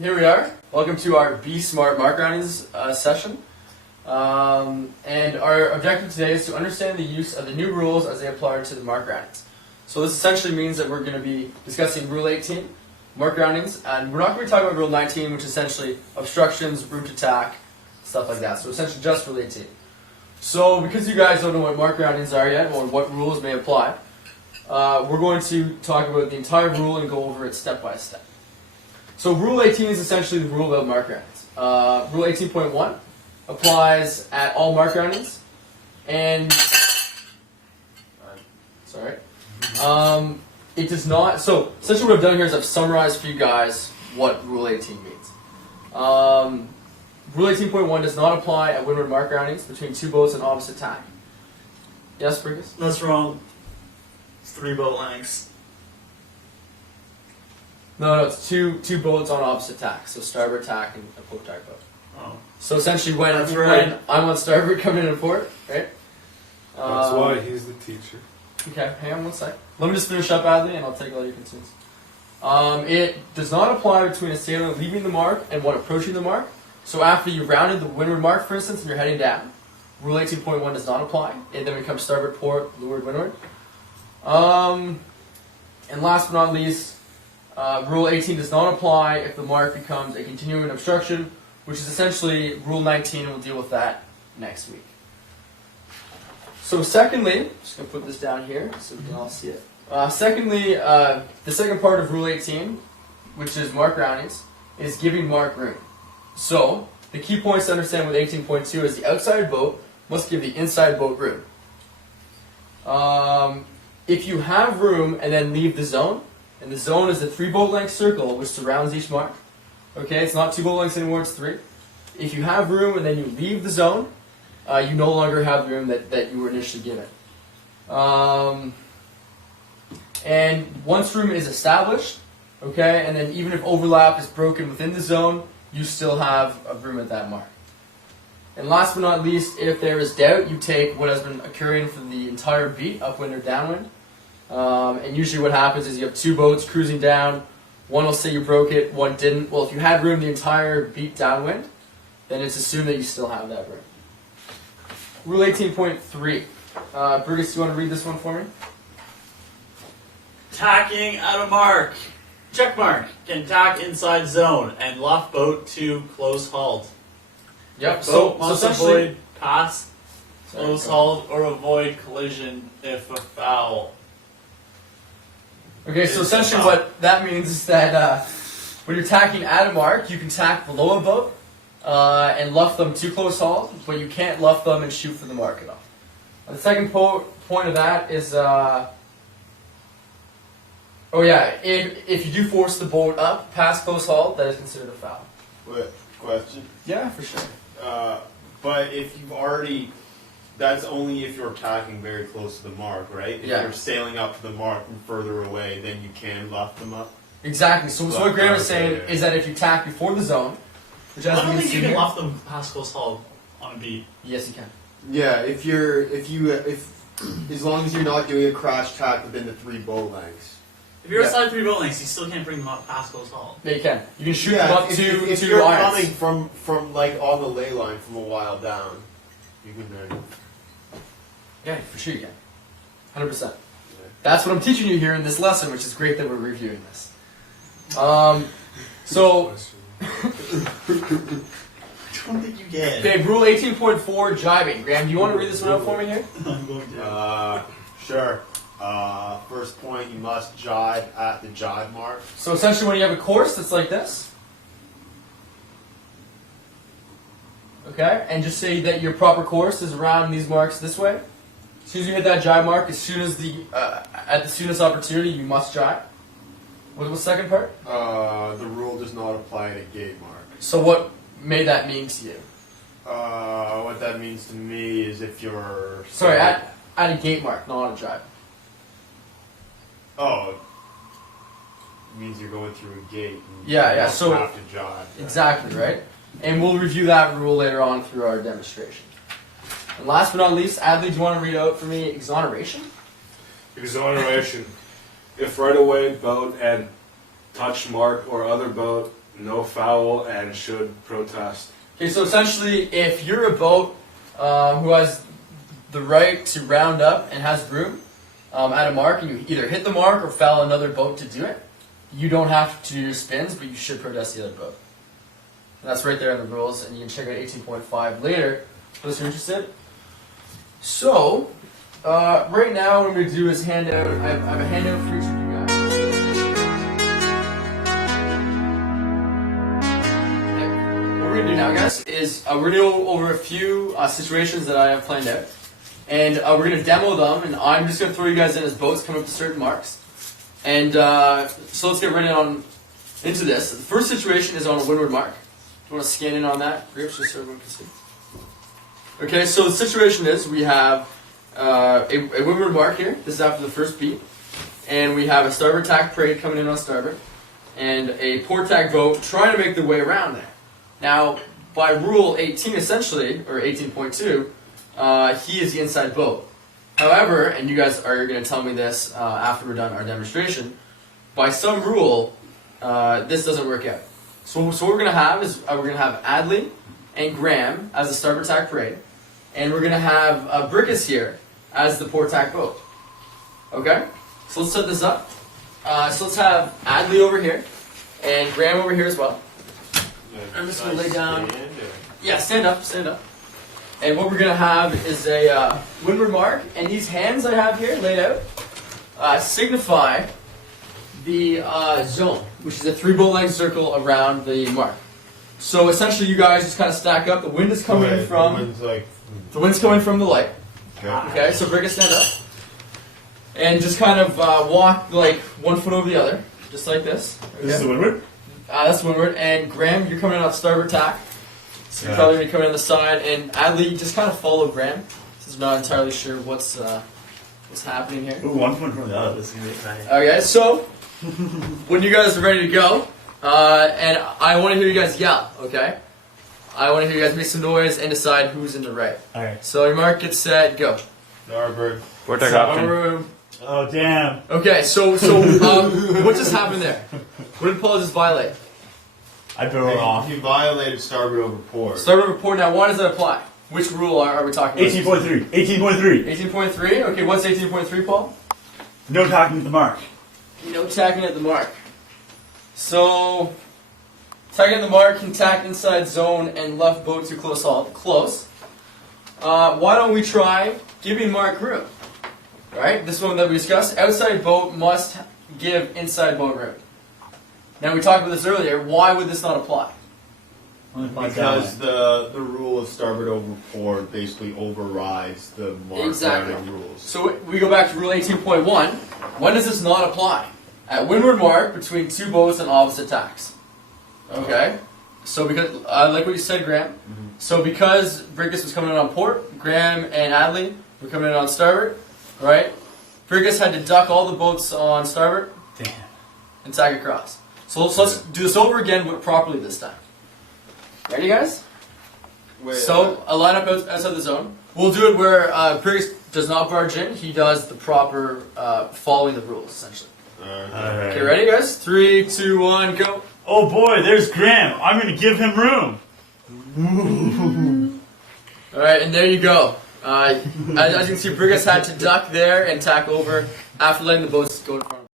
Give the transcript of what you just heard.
here we are. Welcome to our Be Smart mark roundings session. And our objective today is to understand the use of the new rules as they apply to the mark roundings. So this essentially means that we're going to be discussing Rule 18, mark roundings, and we're not going to be talking about Rule 19, which is essentially obstructions, route attack, stuff like that. So essentially just Rule 18. So because you guys don't know what mark roundings are yet, or what rules may apply, we're going to talk about the entire rule and go over it step by step. So Rule 18 is essentially the rule about mark roundings. Rule 18.1 applies at all mark roundings, and it does not. So essentially, what I've done here is I've summarized for you guys what Rule 18 means. Rule 18.1 does not apply at windward mark roundings between two boats in opposite tack. Yes, Brigus? That's wrong. It's 3 boat lengths. No, it's two boats on opposite tack. So starboard tack and a port tack boat. Oh. So essentially, when right. I'm on starboard coming in a port, right? That's why he's the teacher. Okay, hang on one sec. Let me just finish up, Adley, and I'll take all your concerns. It does not apply between a sailor leaving the mark and one approaching the mark. So after you rounded the windward mark, for instance, and you're heading down, Rule 18.1 does not apply. It then becomes starboard, port, leeward, windward. And last but not least, Rule 18 does not apply if the mark becomes a continuing obstruction, which is essentially Rule 19, and we'll deal with that next week. So secondly, I'm just going to put this down here so we can all see it. Secondly, the second part of Rule 18, which is mark roundings, is giving mark room. So the key points to understand with 18.2 is the outside boat must give the inside boat room. If you have room and then leave the zone, and the zone is a 3 boat length circle which surrounds each mark. Okay, it's not 2 boat lengths anymore, it's 3. If you have room and then you leave the zone, you no longer have the room that you were initially given. And once room is established, okay, and then even if overlap is broken within the zone, you still have a room at that mark. And last but not least, if there is doubt, you take what has been occurring for the entire beat, upwind or downwind. And usually what happens is you have 2 boats cruising down, one will say you broke it, one didn't. Well, if you had room the entire beat downwind, then it's assumed that you still have that room. Rule 18.3. Brutus, do you want to read this one for me? Tacking at a mark. Check mark. Can tack inside zone and luff boat to close hauled. Yep. Boat So must essentially, avoid pass, close hauled, or avoid collision if a foul. okay. So essentially, what that means is that when you're tacking at a mark, you can tack below a boat and luff them to close haul, but you can't luff them and shoot for the mark at all. And the second point of that is, if you do force the boat up past close haul, that is considered a foul. What question? Yeah, for sure. But if you've already, that's only if you're tacking very close to the mark, right? If Yeah. you're sailing up to the mark from further away, then you can luff them up. Exactly. So what Graham is saying Okay. is that if you tack before the zone, which I as don't we can think see you can here, luff them past close hauled on a beat. yes, you can. Yeah, if as long as you're not doing a crash tack within the 3 boat lengths. If you're Yeah. outside 3 boat lengths, you still can't bring them up past close hauled. Yeah, you can. You can shoot Yeah, them up if to you're irons. coming from like on the ley line from a while down, you can then. Yeah, for sure you can. 100%. That's what I'm teaching you here in this lesson, which is great that we're reviewing this. So, I don't think you get. okay, Rule 18.4, jibing. Graham, do you want to read this one out for me here? I'm going to. Sure. First point, you must jibe at the jibe mark. So essentially when you have a course that's like this, okay, and just say that your proper course is around these marks this way. As soon as you hit that jibe mark, as soon as at the soonest opportunity, you must jibe. What was the second part? The rule does not apply to gate mark. So what may that mean to you? What that means to me is if you're... Sorry, at a gate mark, not on a jibe. Oh, it means you're going through a gate. And Yeah, you yeah, don't so- have to jibe. Exactly, right? And we'll review that rule later on through our demonstration. And last but not least, Adley, do you want to read out for me exoneration? Exoneration. If right away boat and touch mark or other boat no foul and should protest. Okay, so essentially, if you're a boat who has the right to round up and has room at a mark, and you either hit the mark or foul another boat to do it, you don't have to do your spins, but you should protest the other boat. And that's right there in the rules, and you can check out 18.5 later, for those who are interested. So, right now what I'm going to do is hand out, I have a handout for each of you guys. Okay. What we're going to do now, guys, is we're going to go over a few situations that I have planned out. And we're going to demo them, and I'm just going to throw you guys in as boats coming up to certain marks. And so let's get right into this. The first situation is on a windward mark. Do you want to scan in on that, Grips, just so everyone can see? Okay, so the situation is we have a windward mark here. This is after the first beat. And we have a starboard tack parade coming in on starboard. And a port tack boat trying to make their way around there. Now, by rule 18 essentially, or 18.2, he is the inside boat. However, and you guys are going to tell me this after we're done our demonstration, by some rule, this doesn't work out. So what we're going to have is we're going to have Adley and Graham as the starboard tack parade, and we're going to have Brickus here as the port tack boat. Okay? So let's set this up. So let's have Adley over here, and Graham over here as well. I'm just going to lay down. Yeah, stand up, stand up. And what we're going to have is a windward mark, and these hands I have here laid out signify the zone, which is a 3-boat length circle around the mark. So essentially you guys just kind of stack up. The wind is coming from... The wind's coming from the light. Okay, so Brickus, stand up. And just kind of walk like 1 foot over the other, just like this. Okay. This is the windward? That's the windward. And Graham, you're coming in off starboard tack. So you're probably going to come in on the side, and Adley, just kind of follow Graham, since we're not entirely sure what's happening here. Ooh, 1 foot from the other. This is going to be exciting. Okay, so when you guys are ready to go, and I want to hear you guys yell, okay? I want to hear you guys make some noise and decide who's in the right. Alright. So your mark, get set, go. Starboard. Room. Oh, damn. Okay, so what just happened there? What did Paul just violate? I throw it off. He violated starboard over port. Starboard report. Now, why does that apply? Which rule are we talking about? 18.3. 18.3. 18.3? Okay, what's 18.3, Paul? No tacking at the mark. No tacking at the mark. So, tacking at the mark can tack inside zone and left boat to close halt. Close. Why don't we try giving mark room? Right? This one that we discussed. Outside boat must give inside boat room. Now, we talked about this earlier. Why would this not apply? Because the rule of starboard over port basically overrides the mark Exactly. routing rules. So we go back to rule 18.1. When does this not apply? At windward mark between 2 boats on opposite tacks. Okay? So because, like what you said, Graham, so because Brickus was coming in on port, Graham and Adley were coming in on starboard, right? Brickus had to duck all the boats on starboard Damn. and tack across. So let's do this over again, but properly this time. Ready, guys? So a line up outside the zone. We'll do it where Briggs does not barge in. He does the proper following the rules, essentially. Alright. Okay, ready, guys? 3, 2, 1, go. Oh boy, there's Graham. I'm going to give him room. All right, and there you go. As you can see, Briggs had to duck there and tack over after letting the boats go in front of him.